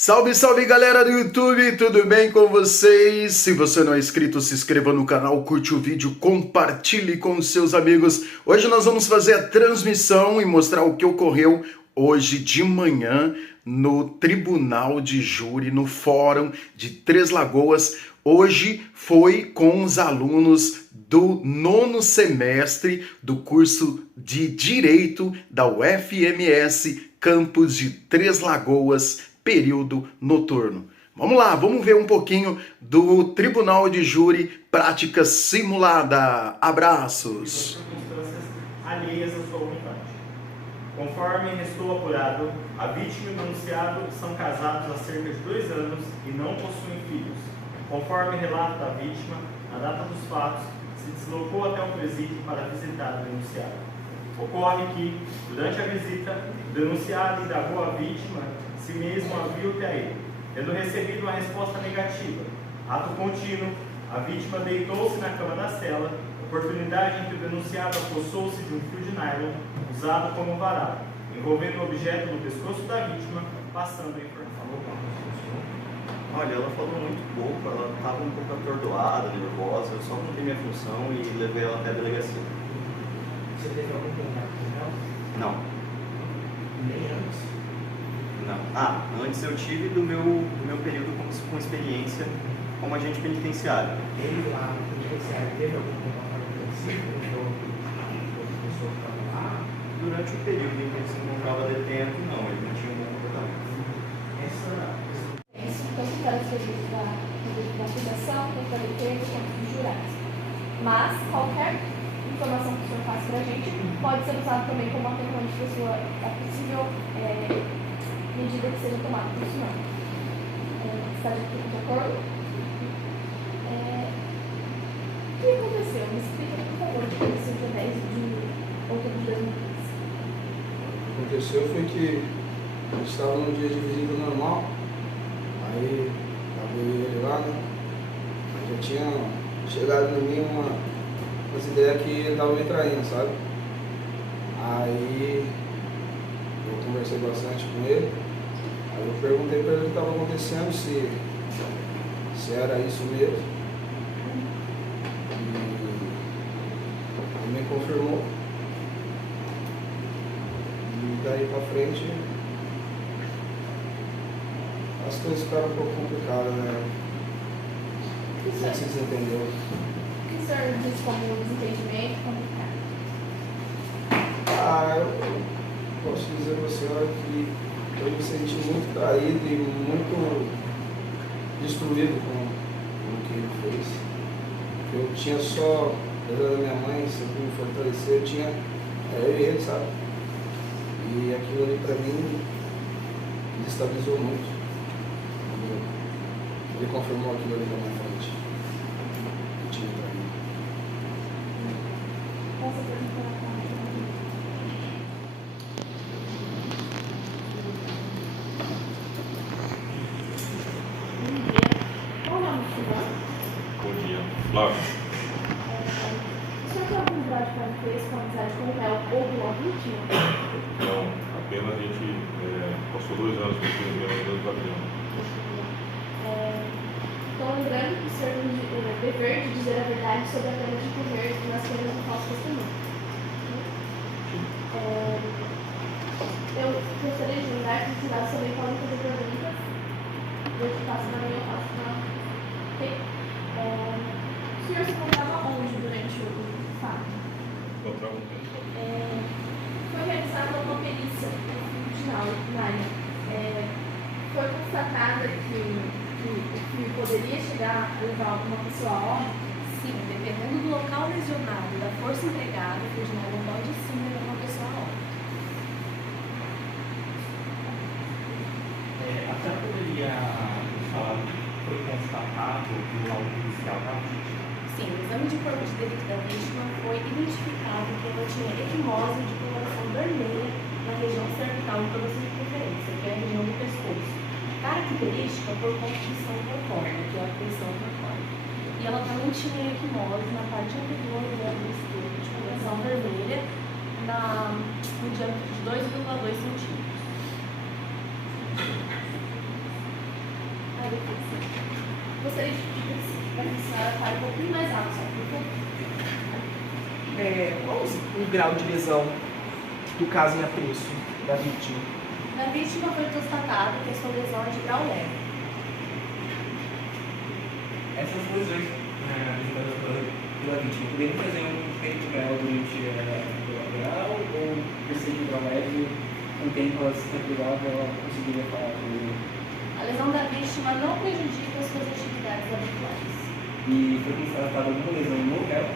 Salve, salve galera do YouTube, tudo bem com vocês? Se você não é inscrito, se inscreva no canal, curte o vídeo, compartilhe com seus amigos. Hoje nós vamos fazer a transmissão e mostrar o que ocorreu hoje de manhã no Tribunal de Júri, no Fórum de Três Lagoas. Hoje foi com os alunos do 9º semestre do curso de Direito da UFMS, campus de Três Lagoas, período noturno. Vamos lá, vamos ver um pouquinho do Tribunal de Júri, prática simulada. Abraços. Circunstâncias alheias à sua vontade. Conforme restou apurado, a vítima e o denunciado são casados há cerca de 2 anos e não possuem filhos. Conforme relato da vítima, na data dos fatos, se deslocou até o presídio para visitar o denunciado. Ocorre que, durante a visita, o denunciado indagou a vítima se mesmo a viu até ele. Tendo recebido uma resposta negativa, ato contínuo, a vítima deitou-se na cama da cela, oportunidade em que o denunciado apossou-se de um fio de nylon usado como varal, envolvendo o objeto no pescoço da vítima, passando a informação. Olha, ela falou muito pouco, ela estava um pouco atordoada, nervosa, eu só cumpri minha função e levei ela até a delegacia. Você teve algum contato com ela? Não. Nem antes? Não. Antes eu tive do meu período com experiência como agente penitenciário. Ele lá no penitenciário teve algum comportamento agressivo? Então, outra pessoa que estava lá? Durante o período em que ele se encontrava detento, não, ele não tinha um bom comportamento. Isso, tanto para os serviços da acusação, quanto da defesa, quanto dos jurados. Mas qualquer informação que o senhor faça para a gente pode ser usada também como atendimento da sua possível medida que seja tomada por senhor. Está de acordo? O que aconteceu? Me explica, por favor, o que aconteceu dia 10 de outubro de 2015. O que aconteceu foi que a gente estava num dia de visita normal, aí estava ele lá, né? Já tinha chegado em mim umas ideias que ele estava me traindo, sabe? Aí eu conversei bastante com ele, aí eu perguntei para ele o que estava acontecendo, se era isso mesmo. E ele me confirmou. E daí pra frente as coisas ficaram um pouco complicadas, né? Não sei se você entendeu. O que o senhor disse como desentendimento complicado? Eu posso dizer para a senhora que eu me senti muito traído e muito destruído com o que ele fez. Eu tinha só, apesar da minha mãe sempre me fortalecer, eu e ele, sabe? E aquilo ali para mim me destabilizou muito. Ele confirmou aquilo ali na minha frente. Eu tinha traído. Posso perguntar a Qual o nome do senhor? Bom dia, Flávio. O senhor tem algum grau de confiança com amizade com o réu ou com a vítima? Então, apenas a gente passou 2 anos com o Gabriel. Estou lembrando que o senhor tem o dever de dizer a verdade sobre a pena de correr nas penas do falso testemunho. Eu gostaria de lembrar que os jurados também podem fazer perguntas. Eu te passo na minha passo na. Ok? O senhor se encontrava onde durante o fato? Encontrava um tempo. Foi realizada uma perícia final na área. Foi constatada que o fio poderia chegar a levar uma pessoa a óbito? Sim, dependendo do local lesionado e da força empregada, o fio de nylon pode sim levar uma pessoa a óbito. Até poderia falar que foi constatado no laudo inicial da vítima. Sim, o exame de corpo de delito da vítima foi identificado que ela tinha equimose de coloração vermelha na região cervical em toda a circunferência, que é a região do pescoço. Característica por constrição corpórea, que é a pressão corpórea. E ela também tinha equimose na parte anterior do estômago de coloração vermelha no diâmetro de 2,2 centímetros. defesa. Gostaria de pedir para que a senhora fale um pouquinho mais alto, só por favor. Qual o grau de lesão do caso em apreço da vítima? Na vítima foi constatado que a sua lesão é de grau leve. Essas lesões pela vítima poderiam fazer um efeito grau durante a grau ou por ser de grau leve, com o tempo ela se estabilizava, ela conseguiria falar com ele? A lesão da vítima não prejudica as suas atividades habituais. E foi constatada alguma lesão no réu?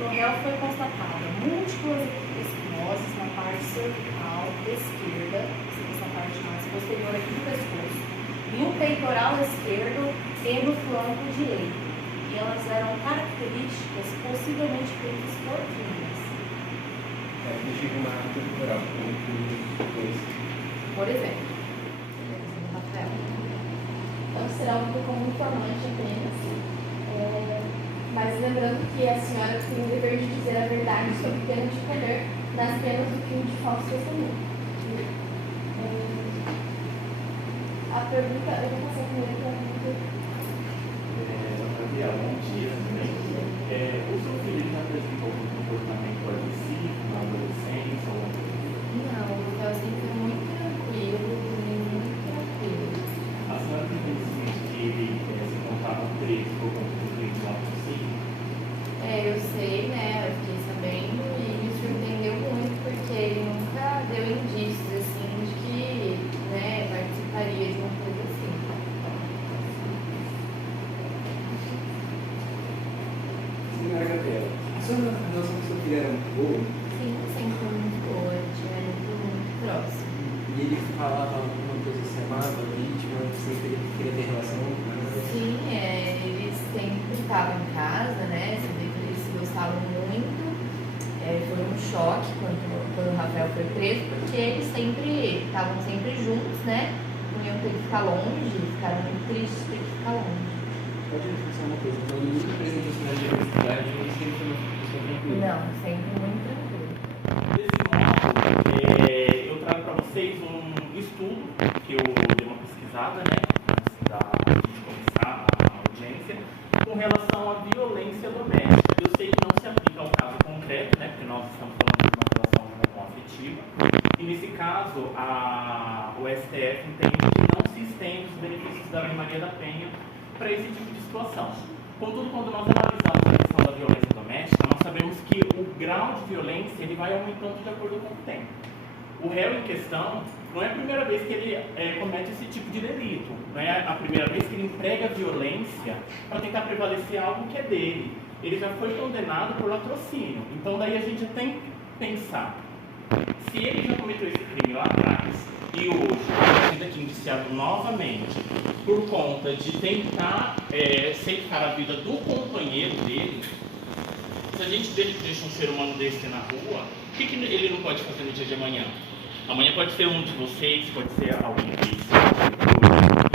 No réu foi constatada múltiplas esquimoses na parte cervical esquerda, essa parte mais posterior aqui do pescoço, no peitoral esquerdo e no flanco direito. E elas eram características possivelmente feitas por crimes. Eu tive uma temporal Por exemplo. Rafael. Então será um pouco como informante apenas. Mas lembrando que a senhora tem o dever de dizer a verdade sobre pena de perder nas penas do crime de falso testemunho. A pergunta, eu vou passar primeiro para a pergunta. Gabriel, bom dia também. O seu filho já apresentou algum comportamento agressivo na adolescência? Não, o Miguelzinho foi muito tranquilo, muito tranquilo. A senhora tem conhecimento que ele se encontrava preso por conta do crime de latrocínio? Eu sei, né? Eu fiquei sabendo e me surpreendeu muito porque ele nunca deu indícios assim de que, né, participaria de uma coisa assim. Senhora Gabriela, a sua relação com seu filho era muito boa? Sim, sempre foi muito boa, a gente era muito próximo. E ele falava alguma coisa que você amava, a vítima, sempre queria ter relação com ela? Sim, eles sempre estavam em casa, né? Você vê que eles se gostavam muito. Foi um choque quando o Rafael foi preso, porque eles estavam sempre juntos, né? Não iam ter que ficar longe, ficaram muito tristes de ter que ficar longe. Pode reforçar uma coisa, então ele nunca apresentou sinais de agressividade, ele sempre foi uma pessoa tranquila? Não, sempre muito tranquilo. Desse modo, eu trago para vocês um estudo que eu dei uma pesquisada, né, antes de começar a audiência, com relação à violência doméstica. Eu sei que não se aplica ao caso concreto, né, porque nós estamos falando de uma relação afetiva, e nesse caso o STF entende que não se estende os benefícios da Lei Maria da Penha para esse tipo de situação. Contudo, quando nós analisamos a questão da violência doméstica, nós sabemos que o grau de violência ele vai aumentando de acordo com o tempo. O réu em questão, não é a primeira vez que ele comete esse tipo de delito, não é a primeira vez que ele emprega violência para tentar prevalecer algo que é dele. Ele já foi condenado por latrocínio, então daí a gente já tem que pensar, se ele já cometeu esse crime lá atrás, e hoje está sendo aqui indiciado novamente por conta de tentar ceifar a vida do companheiro dele, se a gente deixa um ser humano desse na rua, o que ele não pode fazer no dia de amanhã? Amanhã pode ser um de vocês, pode ser alguém que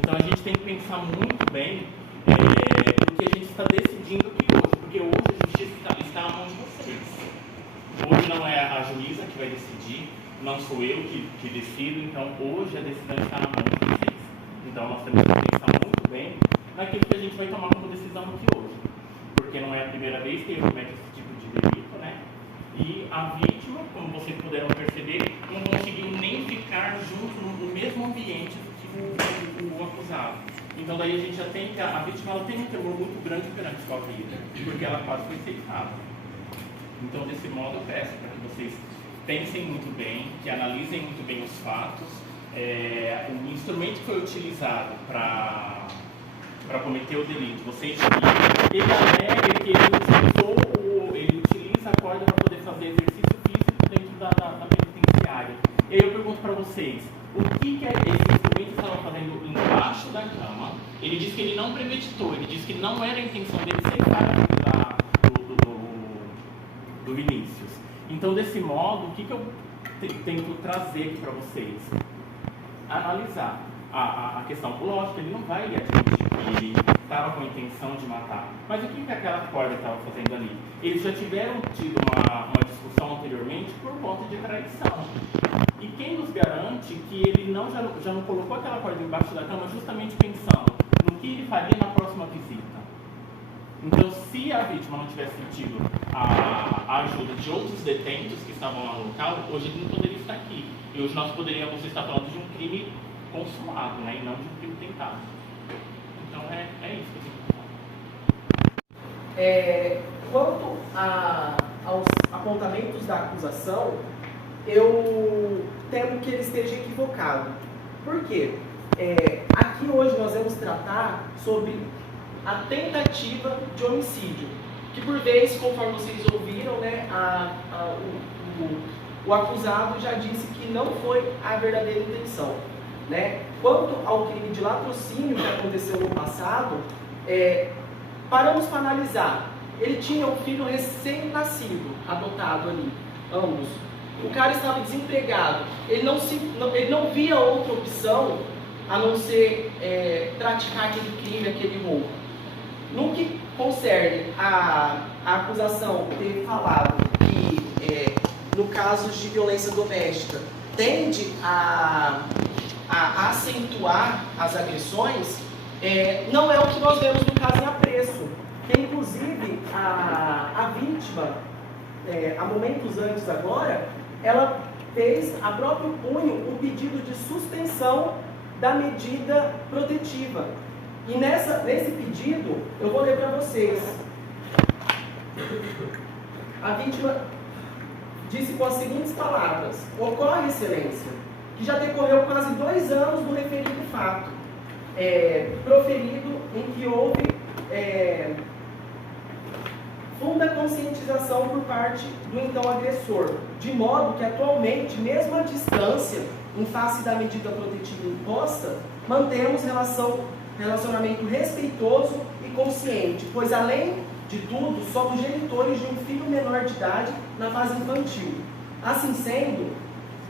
então a gente tem que pensar muito bem no que a gente está decidindo aqui hoje, porque hoje a justiça está na mão de vocês. Hoje não é a juíza que vai decidir, não sou eu que decido, então hoje a decisão está na mão de vocês. Então nós temos que pensar muito bem naquilo que a gente vai tomar como decisão aqui hoje. Porque não é a primeira vez que ele comete esse tipo de delito, né? E a vítima, como vocês puderam perceber, não conseguiu nem ficar junto no mesmo ambiente que o acusado. Então daí a gente já tem que, a vítima ela tem um temor muito grande perante sua vida, porque ela quase foi ceifada. Então desse modo eu peço para que vocês pensem muito bem, que analisem muito bem os fatos. O instrumento que foi utilizado para cometer o delito, vocês viram, ele alega que ele utiliza a corda para poder fazer exercício físico dentro da penitenciária. E aí eu pergunto para vocês, o que esse instrumento estava fazendo embaixo da cama? Ele diz que ele não premeditou, ele diz que não era a intenção dele ceifar a vida do Vinícius. Então, desse modo, o que eu tento trazer aqui para vocês? Analisar a questão. Lógico, ele não vai admitir que ele estava com a intenção de matar. Mas o que aquela corda estava fazendo ali? Eles já tiveram tido uma discussão anteriormente por conta de traição. E quem nos garante que ele já não colocou aquela corda embaixo da cama justamente pensando, no que ele faria na próxima visita. Então, se a vítima não tivesse sentido a ajuda de outros detentos que estavam lá no local, hoje ele não poderia estar aqui. E hoje nós poderíamos estar falando de um crime consumado, né, e não de um crime tentado. Então, é isso que eu tenho que falar. Quanto aos apontamentos da acusação, eu temo que ele esteja equivocado. Por quê? Aqui hoje nós vamos tratar sobre a tentativa de homicídio, que por vezes, conforme vocês ouviram, né, o acusado já disse que não foi a verdadeira intenção, né? Quanto ao crime de latrocínio que aconteceu no passado, paramos para analisar. Ele tinha um filho recém-nascido, adotado ali, ambos. O cara estava desempregado. Ele não via outra opção a não ser praticar aquele crime, aquele roubo. No que concerne a acusação ter falado que, no caso de violência doméstica, tende a acentuar as agressões, não é o que nós vemos no caso em apreço. Que, inclusive, a vítima, há momentos antes agora, ela fez a próprio punho o pedido de suspensão da medida protetiva. E nesse pedido, eu vou ler para vocês. A vítima disse com as seguintes palavras: ocorre, excelência, que já decorreu quase 2 anos do referido fato, proferido em que houve funda conscientização por parte do então agressor, de modo que atualmente, mesmo à distância, em face da medida protetiva imposta, mantemos relacionamento respeitoso e consciente, pois além de tudo, somos genitores de um filho menor de idade na fase infantil. Assim sendo,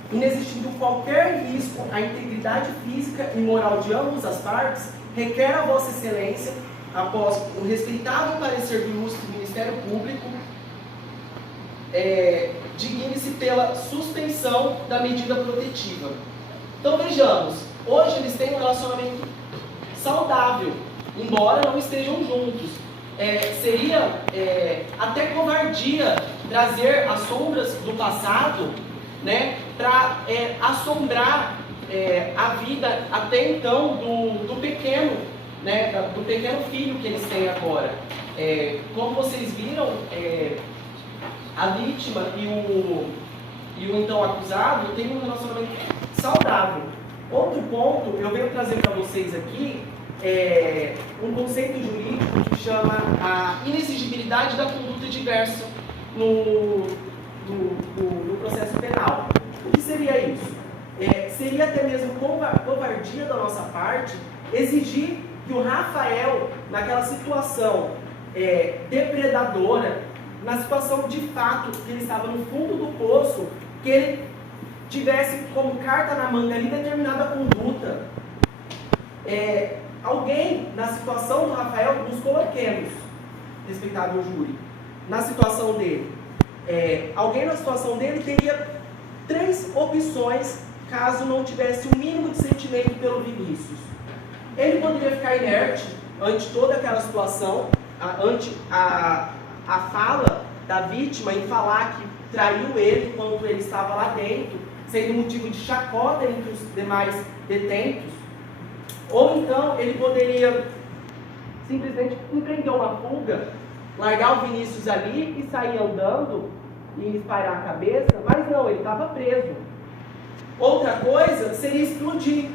inexistindo qualquer risco à integridade física e moral de ambas as partes, requer a Vossa Excelência, após o respeitável parecer do ilustre Ministério Público, digne-se pela suspensão da medida protetiva. Então vejamos, hoje eles têm um relacionamento saudável, embora não estejam juntos. Seria até covardia trazer as sombras do passado, né, para assombrar a vida até então do pequeno, né, do pequeno filho que eles têm agora. Como vocês viram, a vítima e o então acusado têm um relacionamento saudável. Outro ponto, eu venho trazer para vocês aqui um conceito jurídico que chama a inexigibilidade da conduta diversa no processo penal. O que seria isso? Seria até mesmo covardia da nossa parte exigir que o Rafael, naquela situação depredadora, na situação de fato que ele estava no fundo do poço, que ele tivesse como carta na manga ali determinada conduta. Alguém, na situação do Rafael, nos coloquemos, respeitável júri, na situação dele. Alguém na situação dele teria 3 opções caso não tivesse o mínimo de sentimento pelo Vinícius. Ele poderia ficar inerte ante toda aquela situação, ante a fala da vítima em falar que traiu ele enquanto ele estava lá dentro, sendo motivo de chacota entre os demais detentos. Ou então ele poderia simplesmente empreender uma fuga, largar o Vinícius ali e sair andando e espalhar a cabeça, mas não, ele estava preso. Outra coisa seria explodir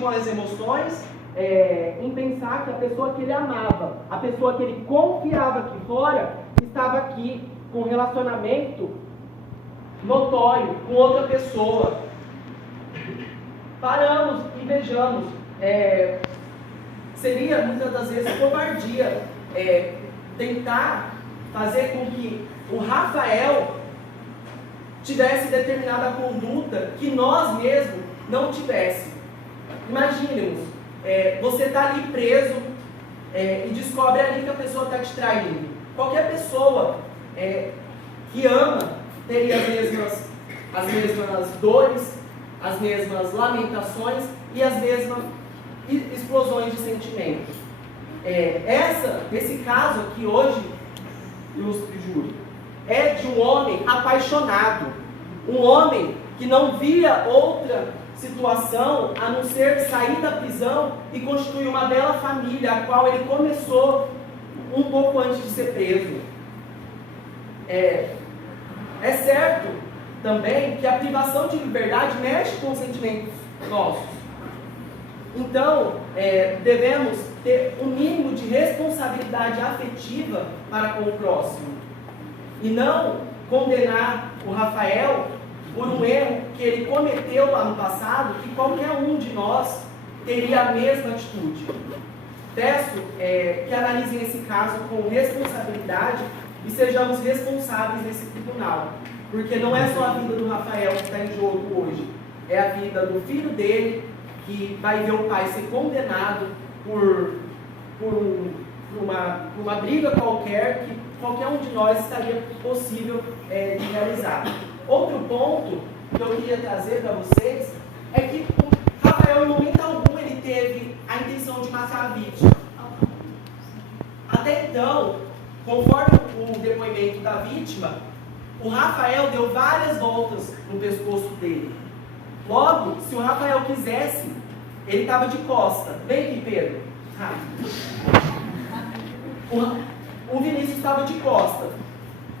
com as emoções, em pensar que a pessoa que ele amava, a pessoa que ele confiava aqui fora, estava aqui com um relacionamento notório com outra pessoa. Paramos e vejamos, seria muitas das vezes covardia tentar fazer com que o Rafael tivesse determinada conduta que nós mesmos não tivéssemos. Imaginemos, você está ali preso e descobre ali que a pessoa está te traindo. Qualquer pessoa que ama teria as mesmas dores, as mesmas lamentações e as mesmas explosões de sentimentos. Esse caso aqui hoje, ilustre júri, é de um homem apaixonado, um homem que não via outra situação a não ser sair da prisão e constituir uma bela família, a qual ele começou um pouco antes de ser preso. É certo também que a privação de liberdade mexe com os sentimentos nossos. Então, devemos ter um mínimo de responsabilidade afetiva para com o próximo e não condenar o Rafael por um erro que ele cometeu lá no passado, que qualquer um de nós teria a mesma atitude. Peço que analisem esse caso com responsabilidade e sejamos responsáveis nesse tribunal, porque não é só a vida do Rafael que está em jogo hoje, é a vida do filho dele, que vai ver o pai ser condenado por uma briga qualquer, que qualquer um de nós estaria possível de realizar. Outro ponto que eu queria trazer para vocês é que o Rafael, em momento algum, ele teve a intenção de matar a vítima. Até então, conforme o depoimento da vítima, o Rafael deu várias voltas no pescoço dele. Logo, se o Rafael quisesse, ele estava de costa. Vem aqui, Pedro. O Vinícius estava de costa.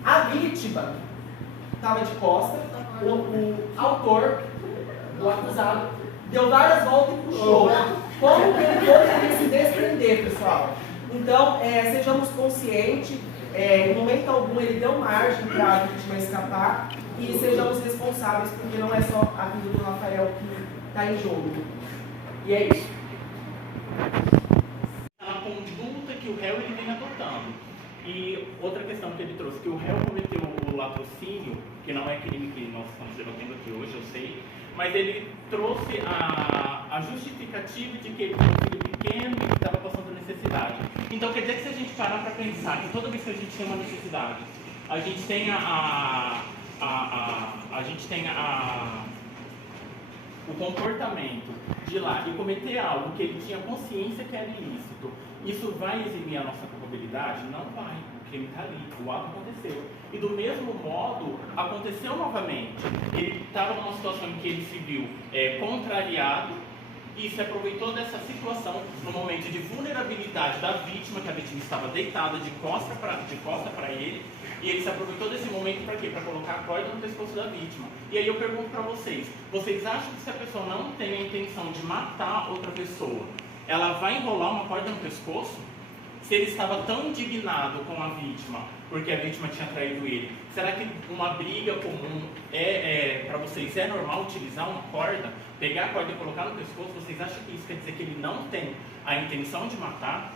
A vítima estava de costa. O autor, o acusado, deu várias voltas e puxou. Como que ele poderia se desprender, pessoal? Então, sejamos conscientes. Em momento algum ele deu margem para a vítima escapar e sejamos responsáveis, porque não é só a vida do Rafael que está em jogo. E é isso. A conduta que o réu ele vem adotando. E outra questão que ele trouxe, que o réu cometeu o latrocínio, que não é crime que nós estamos debatendo aqui hoje, eu sei, mas ele trouxe a justificativa de que ele tinha um filho pequeno e que estava passando necessidade. Então quer dizer que se a gente parar para pensar que toda vez que a gente tem uma necessidade, a gente tem o comportamento de ir lá e cometer algo que ele tinha consciência que era ilícito, isso vai eximir a nossa culpabilidade? Não vai. O crime está ali, o ato aconteceu. E do mesmo modo, aconteceu novamente. Ele estava numa situação em que ele se viu contrariado e se aproveitou dessa situação no momento de vulnerabilidade da vítima, que a vítima estava deitada de costa para ele, e ele se aproveitou desse momento para quê? Para colocar a corda no pescoço da vítima. E aí eu pergunto para vocês acham que se a pessoa não tem a intenção de matar outra pessoa, ela vai enrolar uma corda no pescoço? Se ele estava tão indignado com a vítima, porque a vítima tinha traído ele, será que uma briga comum para vocês é normal utilizar uma corda, pegar a corda e colocar no pescoço? Vocês acham que isso quer dizer que ele não tem a intenção de matar?